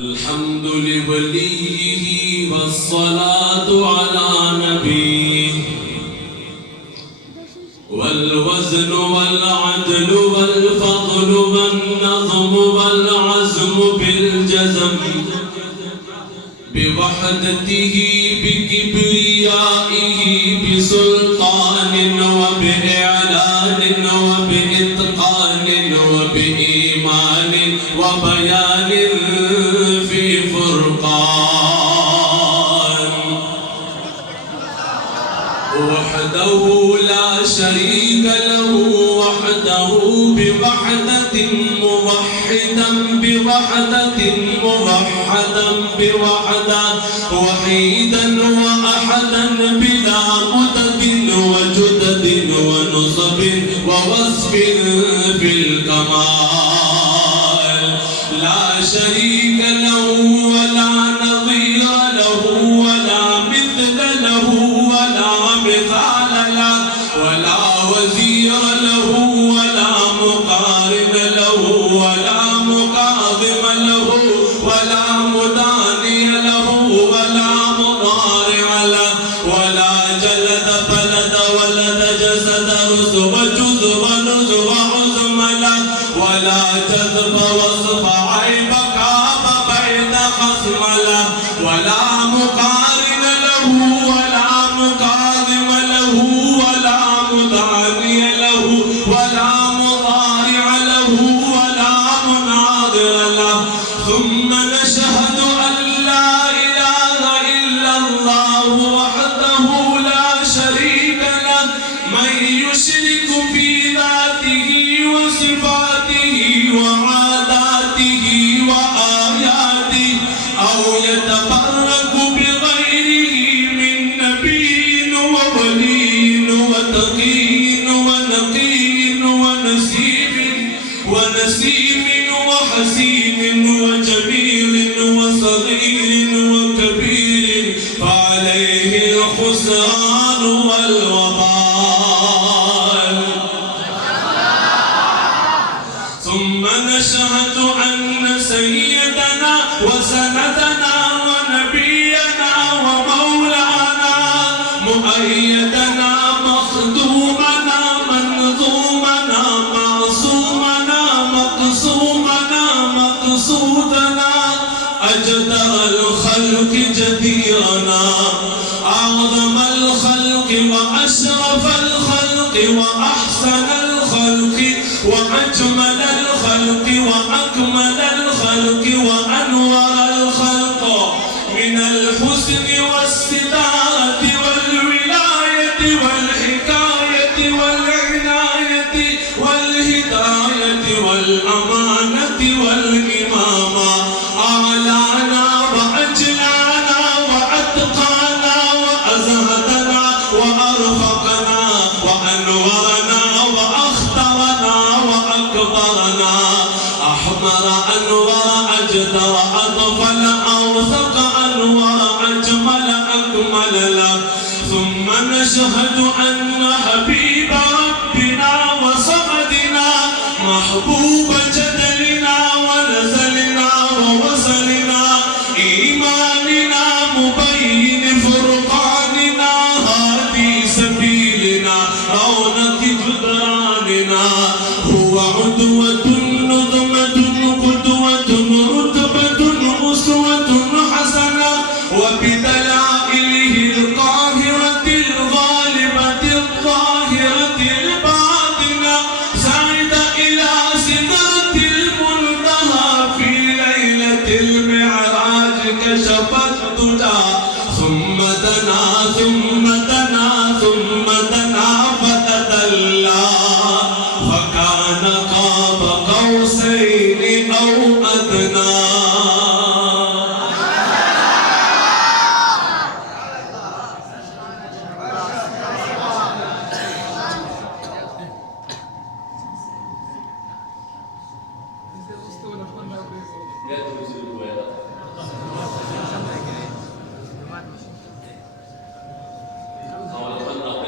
الحمد لوليه والصلاة على نبيه والوزن والعدل والفضل والنظم والعزم بالجزم بوحدته بكبريائه بسلطان وبإعلان وبإتقان وبإيمان وبيان في فرقان وحده لا شريك له وحده بوحدة موحدا بوحدة موحدا بوحدة وحيدا وأحدا بلا مدد وجدد ونصب ووصف في الكمال لا شريك له ولا نظير له ولا مثل له ولا مثال له ولا وزير له ولا مقارن له ولا مكاظم له ولا مداني له ولا مضارع له ولا جلد بلد ولد جسد رزق جزء ونزغ عزم له ولا جذب وصف عيب كاب بيت خصم له ولا مقارن له ولا مكاظم له ولا مداني له ولا مضارع له ولا مناظر له ثم نشهد أن لا إله إلا الله وحده لا شريك له من يشرك في ذاته وصفاته وعاداته وآياته أو يتبرك بغيره من نبي وولي وتقي ونقي ونسيم وحسين وجميل وصغير وكبير فعليه الخسران والوبال ثم نشهد أن سيدنا وسندنا ونبينا ومولانا مؤيدنا مخدومنا منظومنا معصومنا مقصومنا مقصودنا أجدر الخلق جديرنا أعظم الخلق وأشرف الخلق وأحسن الخلق وأجمل الخلق وأكمل الخلق وأنور الخلق من الحسن والستارة والولاية والحكاية والعناية والهداية والأمانة والإمامة أعلانا وأجلانا وأتقانا وأزهدنا وأرفقنا وأنورنا وأخطرنا وأكبرنا أحمر أنور أجدر أطفل أوثق أنور أجمل أكمل له ثم نشهد أن حبيب ربنا وصمدنا محبوب جدلنا ونزلنا ووصلنا إيماننا مبين فرقاننا هادي سبيلنا رونق جدراننا هو عدوة نظمة قدوة رتبة أسوة حسنة وبدلائله القاهرة الغالبة الظاهرة الباطنة سعد إلى سدرة المنتهى في ليلة المعراج كشف الدجى ثم دنا ثم دنا ثم دنا فتدلى فكان قاب قوسين أو أدنى